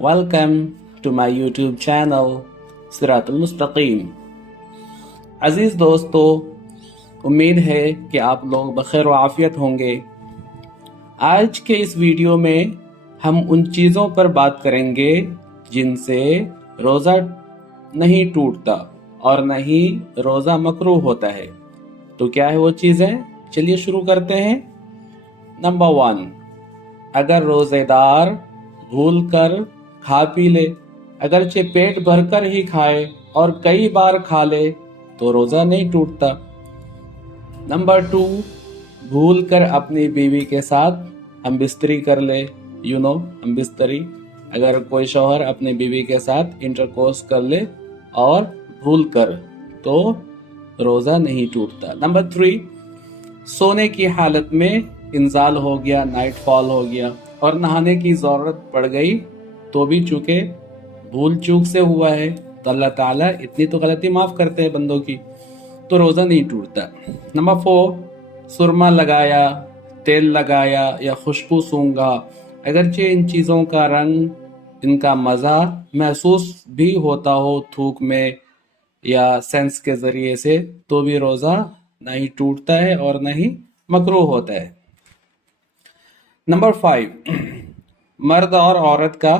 Welcome to my YouTube channel सिरात मुस्तकीम। अजीज़ दोस्तों, उम्मीद है कि आप लोग बखैर व आफियत होंगे। आज के इस वीडियो में हम उन चीज़ों पर बात करेंगे जिनसे रोज़ा नहीं टूटता और न ही रोज़ा मकरूह होता है। तो क्या है वो चीज़ें? चलिए शुरू करते हैं। नंबर 1, अगर रोज़ेदार भूल कर खा पी ले, अगरचे पेट भरकर ही खाए और कई बार खा ले तो रोज़ा नहीं टूटता। नंबर 2, भूल कर अपनी बीवी के साथ हम बिस्तरी कर ले, हम बिस्तरी, अगर कोई शौहर अपनी बीवी के साथ इंटरकोर्स कर ले और भूल कर तो रोज़ा नहीं टूटता। नंबर 3, सोने की हालत में इंजाल हो गया, नाइट फॉल हो गया और नहाने की ज़रूरत पड़ गई तो भी चूंकि भूल चूक से हुआ है तो अल्लाह ताला इतनी तो गलती माफ़ करते हैं बंदों की, तो रोज़ा नहीं टूटता। नंबर 4, सुरमा लगाया, तेल लगाया या खुशबू सूंघा, अगरचे इन चीज़ों का रंग, इनका मज़ा महसूस भी होता हो थूक में या सेंस के ज़रिए से, तो भी रोज़ा नहीं टूटता है और नहीं मकरूह होता है। नंबर 5, मर्द और औरत का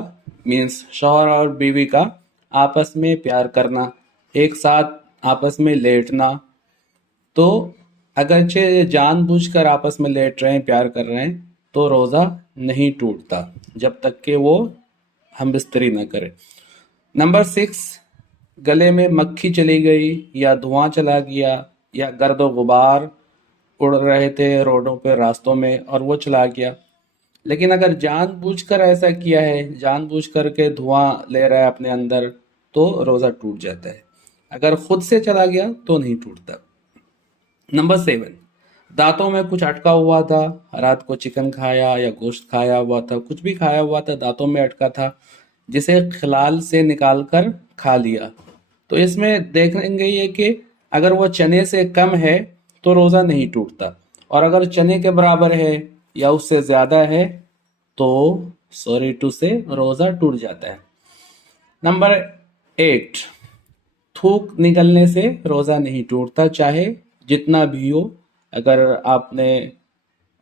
मीन्स शौहर और बीवी का आपस में प्यार करना, एक साथ आपस में लेटना, तो अगरचे जानबूझकर आपस में लेट रहे हैं, प्यार कर रहे हैं, तो रोज़ा नहीं टूटता जब तक कि वो हम बिस्तरी न करें। नंबर 6, गले में मक्खी चली गई या धुआं चला गया या गर्द व गुबार उड़ रहे थे रोडों पे, रास्तों में, और वो चला गया, लेकिन अगर जानबूझकर ऐसा किया है, जानबूझकर के धुआं ले रहा है अपने अंदर, तो रोज़ा टूट जाता है। अगर खुद से चला गया तो नहीं टूटता। नंबर 7, दांतों में कुछ अटका हुआ था, रात को चिकन खाया या गोश्त खाया हुआ था, कुछ भी खाया हुआ था, दांतों में अटका था, जिसे खिलाल से निकाल कर खा लिया, तो इसमें देखेंगे ये कि अगर वो चने से कम है तो रोज़ा नहीं टूटता, और अगर चने के बराबर है या उससे ज़्यादा है तो सॉरी टू से रोज़ा टूट जाता है। नंबर 8, थूक निकलने से रोज़ा नहीं टूटता, चाहे जितना भी हो। अगर आपने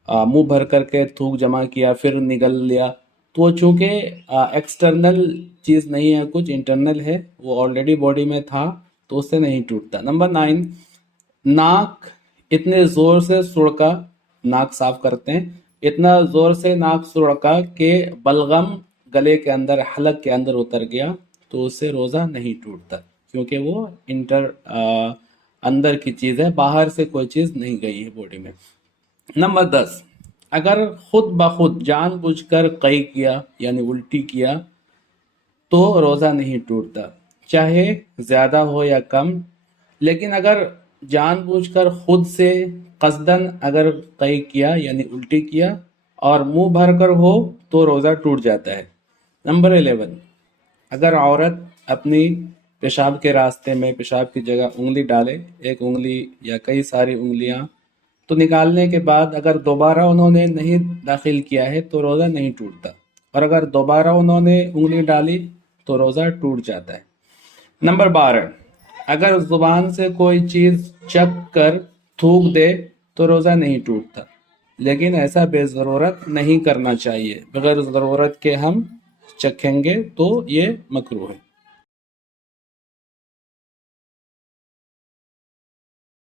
मुंह भर करके थूक जमा किया फिर निकल लिया, तो चूंकि एक्सटर्नल चीज़ नहीं है, कुछ इंटरनल है, वो ऑलरेडी बॉडी में था, तो उससे नहीं टूटता। नंबर 9, नाक इतने ज़ोर से सुड़का, नाक साफ करते हैं, इतना ज़ोर से नाक सुड़का कि बलगम गले के अंदर, हलक के अंदर उतर गया, तो उससे रोज़ा नहीं टूटता, क्योंकि वो अंदर की चीज़ है, बाहर से कोई चीज़ नहीं गई है बॉडी में। नंबर 10, अगर खुद ब खुद जानबूझकर क़ई किया यानी उल्टी किया तो रोज़ा नहीं टूटता, चाहे ज़्यादा हो या कम, लेकिन अगर जानबूझकर खुद से कस्दन अगर क़ई किया यानी उल्टी किया और मुंह भर कर हो तो रोज़ा टूट जाता है। नंबर 11, अगर औरत अपनी पेशाब के रास्ते में, पेशाब की जगह उंगली डाले, एक उंगली या कई सारी उंगलियां, तो निकालने के बाद अगर दोबारा उन्होंने नहीं दाखिल किया है तो रोज़ा नहीं टूटता, और अगर दोबारा उन्होंने उंगली डाली तो रोज़ा टूट जाता है। नंबर 12, अगर ज़ुबान से कोई चीज़ चख कर थूक दे तो रोज़ा नहीं टूटता, लेकिन ऐसा बेज़रूरत नहीं करना चाहिए, बगैर ज़रूरत के हम चखेंगे तो ये मकरूह है।